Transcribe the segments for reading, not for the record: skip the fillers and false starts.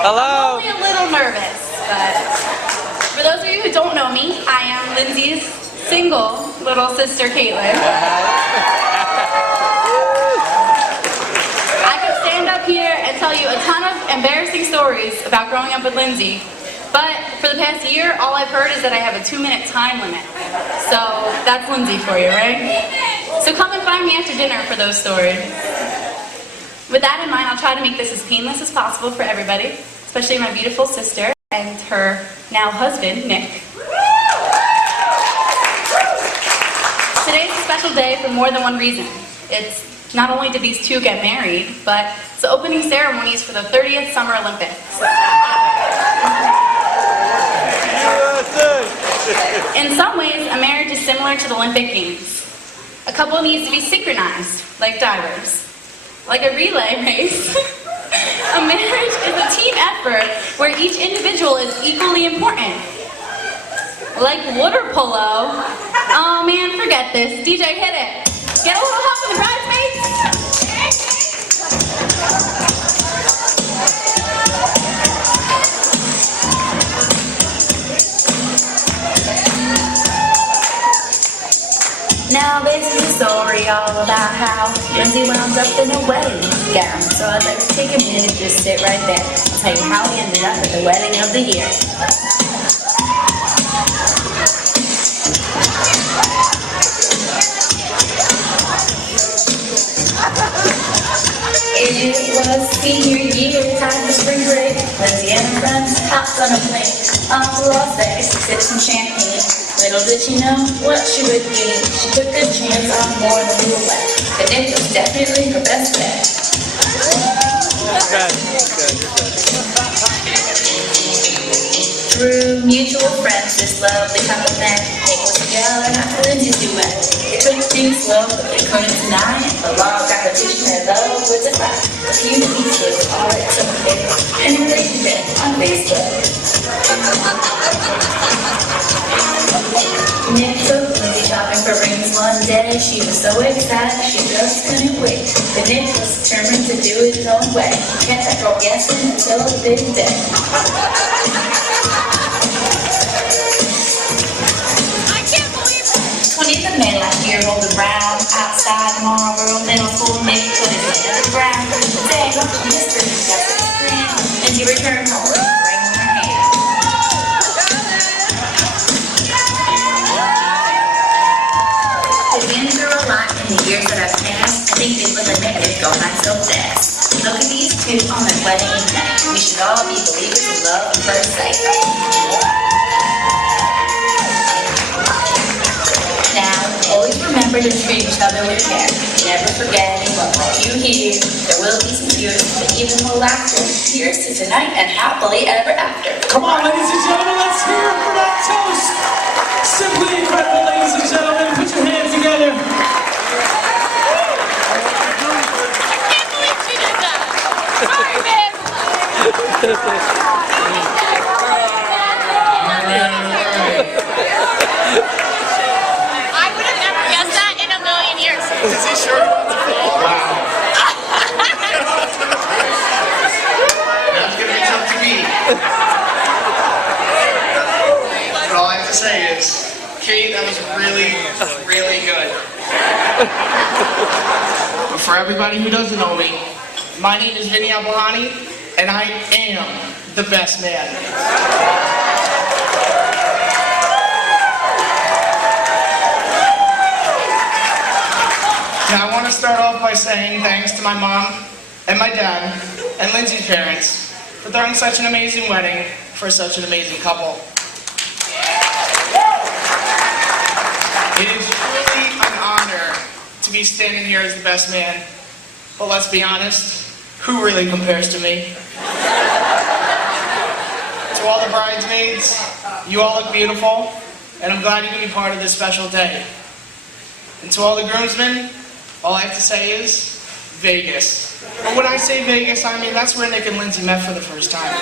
Hello. I'm only a little nervous, but for those of you who don't know me, I am Lindsay's single little sister, Caitlin. I could stand up here and tell you a ton of embarrassing stories about growing up with Lindsay, but for the past year, all I've heard is that I have a 2-minute time limit. So that's Lindsay for you, right? So come and find me after dinner for those stories. With that in mind, I'll try to make this as painless as possible for everybody, especially my beautiful sister and her now husband, Nick. Today's a special day for more than one reason. It's not only did these two get married, but it's the opening ceremonies for the 30th Summer Olympics. In some ways, a marriage is similar to the Olympic Games. A couple needs to be synchronized, like divers. Like a relay race, a marriage is a team effort where each individual is equally important. Like water polo. Oh man, forget this. DJ, hit it. Get a little help from the bridesmaids. Now this is a story all about how Lindsay wound up in a wedding gown. So I'd like to take a minute, just sit right there. I'll tell you how we ended up at the wedding of the year. It was senior year, time for spring break. Lindsay and her friends hopped on a plane off to Las Vegas to sip some champagne. Little did she know what she would gain. She took a chance on more than roulette. But Nick was definitely her best bet. Through mutual friends, this lovely couple met. Nick was yelling after Lindsay's duet. They took things slow, but they couldn't deny it. The law of competition their love was a fact. A few weeks was all it took in a relationship on Facebook. Nick took Lindsay shopping for rings one day. She was so excited, she just couldn't wait. But Nick was determined to do it his own way. He kept that girl guessing until the big day. 20th of May last year rolled around. Outside Marlboro Middle School, Nick put his head in the ground. The day of history, that's the spring. And he returned home with a ring in her hand. I've been through a lot in the years that I've passed. I think they look like they've gone by so fast. Look at these two on their wedding night. We should all be believers in love at first sight. Now, always remember to treat each other with care. Never forget what brought you here. There will be some tears, but even more laughter. Here's to tonight and happily ever after. Come on, ladies and gentlemen, let's hear it for that toast. Simply incredible, ladies and gentlemen. Put your hands together. I can't believe she did that. Sorry, babe. I would have never guessed that in a million years. Is he sure he wants to fall? That's going to be tough to beat. But all I have to say is, Kate, that was really, really good. But for everybody who doesn't know me, my name is Ablahani, and I am the best man. Now I want to start off by saying thanks to my mom and my dad and Lindsay's parents for throwing such an amazing wedding for such an amazing couple. It is truly an honor to be standing here as the best man, but let's be honest, who really compares to me? To all the bridesmaids, you all look beautiful, and I'm glad you can be part of this special day. And to all the groomsmen, all I have to say is, Vegas. But when I say Vegas, I mean that's where Nick and Lindsay met for the first time.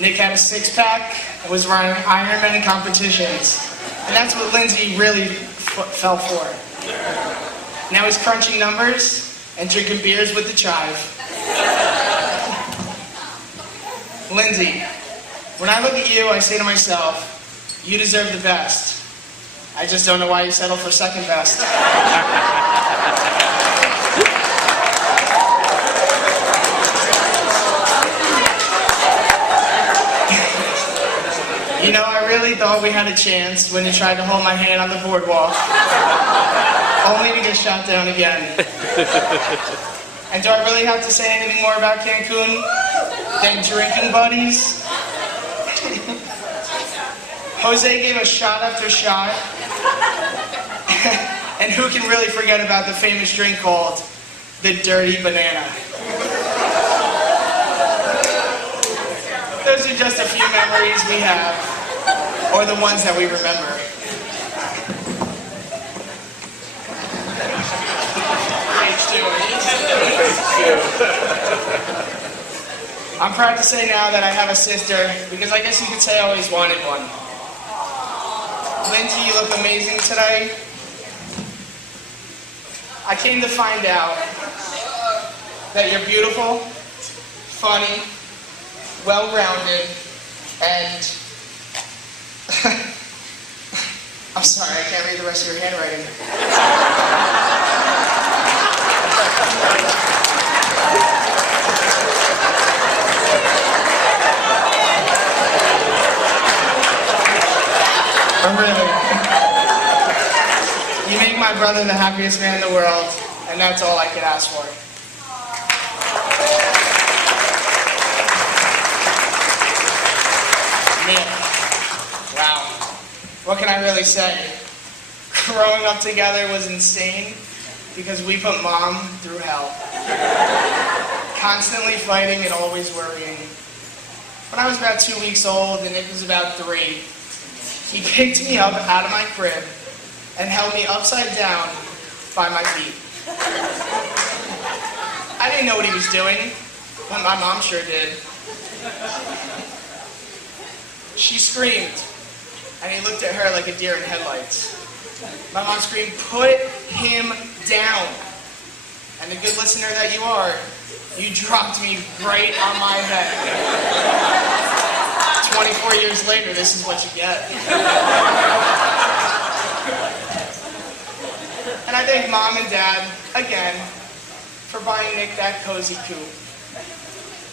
Nick had a six-pack and was running Ironman competitions. And that's what Lindsay really fell for. Now he's crunching numbers, and drinking beers with the chive. Lindsay, when I look at you, I say to myself, you deserve the best. I just don't know why you settled for second best. You know, I really thought we had a chance when you tried to hold my hand on the boardwalk, only to get shot down again. And do I really have to say anything more about Cancun than drinking buddies? Jose gave us shot after shot. And who can really forget about the famous drink called the Dirty Banana? Those are just a few memories we have, or the ones that we remember. I'm proud to say now that I have a sister, because I guess you could say I always wanted one. Lindsay, you look amazing today. I came to find out that you're beautiful, funny, well-rounded, and I'm sorry, I can't read the rest of your handwriting. Really. You make my brother the happiest man in the world, and that's all I could ask for. Wow. What can I really say? Growing up together was insane because we put Mom through hell. Constantly fighting and always worrying. When I was about 2 weeks old and Nick was about 3, he picked me up out of my crib and held me upside down by my feet. I didn't know what he was doing, but my mom sure did. She screamed, and he looked at her like a deer in headlights. My mom screamed, "Put him down." And the good listener that you are, you dropped me right on my head. 24 years later, this is what you get. And I thank Mom and Dad, again, for buying Nick that cozy coupe.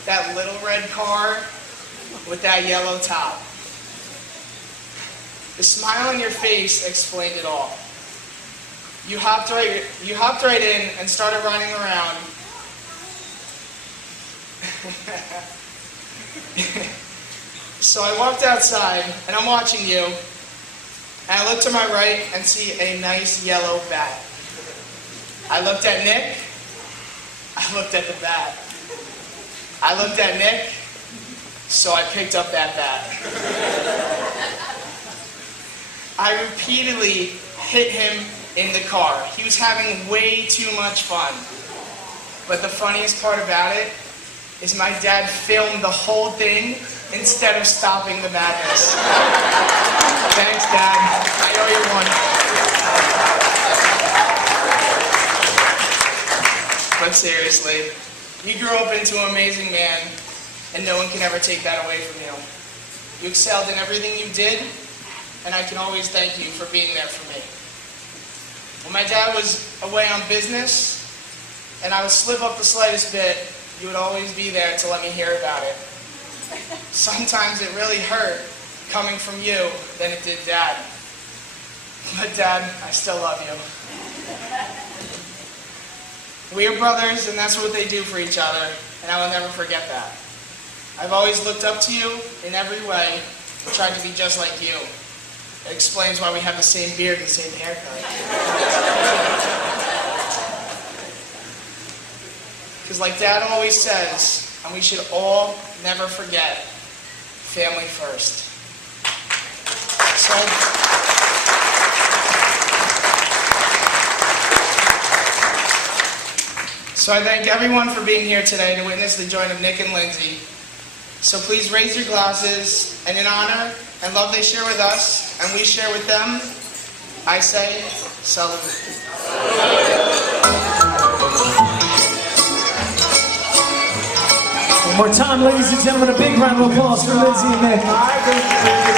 That little red car with that yellow top. The smile on your face explained it all. You hopped right in and started running around. So I walked outside, and I'm watching you, and I look to my right and see a nice yellow bat. I looked at Nick, I looked at the bat. I looked at Nick, so I picked up that bat. I repeatedly hit him in the car. He was having way too much fun. But the funniest part about it is my dad filmed the whole thing instead of stopping the madness. Thanks, Dad. I owe you one. But seriously, you grew up into an amazing man, and no one can ever take that away from you. You excelled in everything you did, and I can always thank you for being there for me. When my dad was away on business, and I would slip up the slightest bit, you would always be there to let me hear about it. Sometimes it really hurt coming from you than it did Dad. But Dad, I still love you. We are brothers, and that's what they do for each other, and I will never forget that. I've always looked up to you in every way and tried to be just like you. It explains why we have the same beard and the same haircut. Because like Dad always says, and we should all never forget, family first. So I thank everyone for being here today to witness the join of Nick and Lindsay. So please raise your glasses, and in honor and love they share with us, and we share with them, I say, salute. One more time, ladies and gentlemen, a big round of applause for Lindsay and Nick.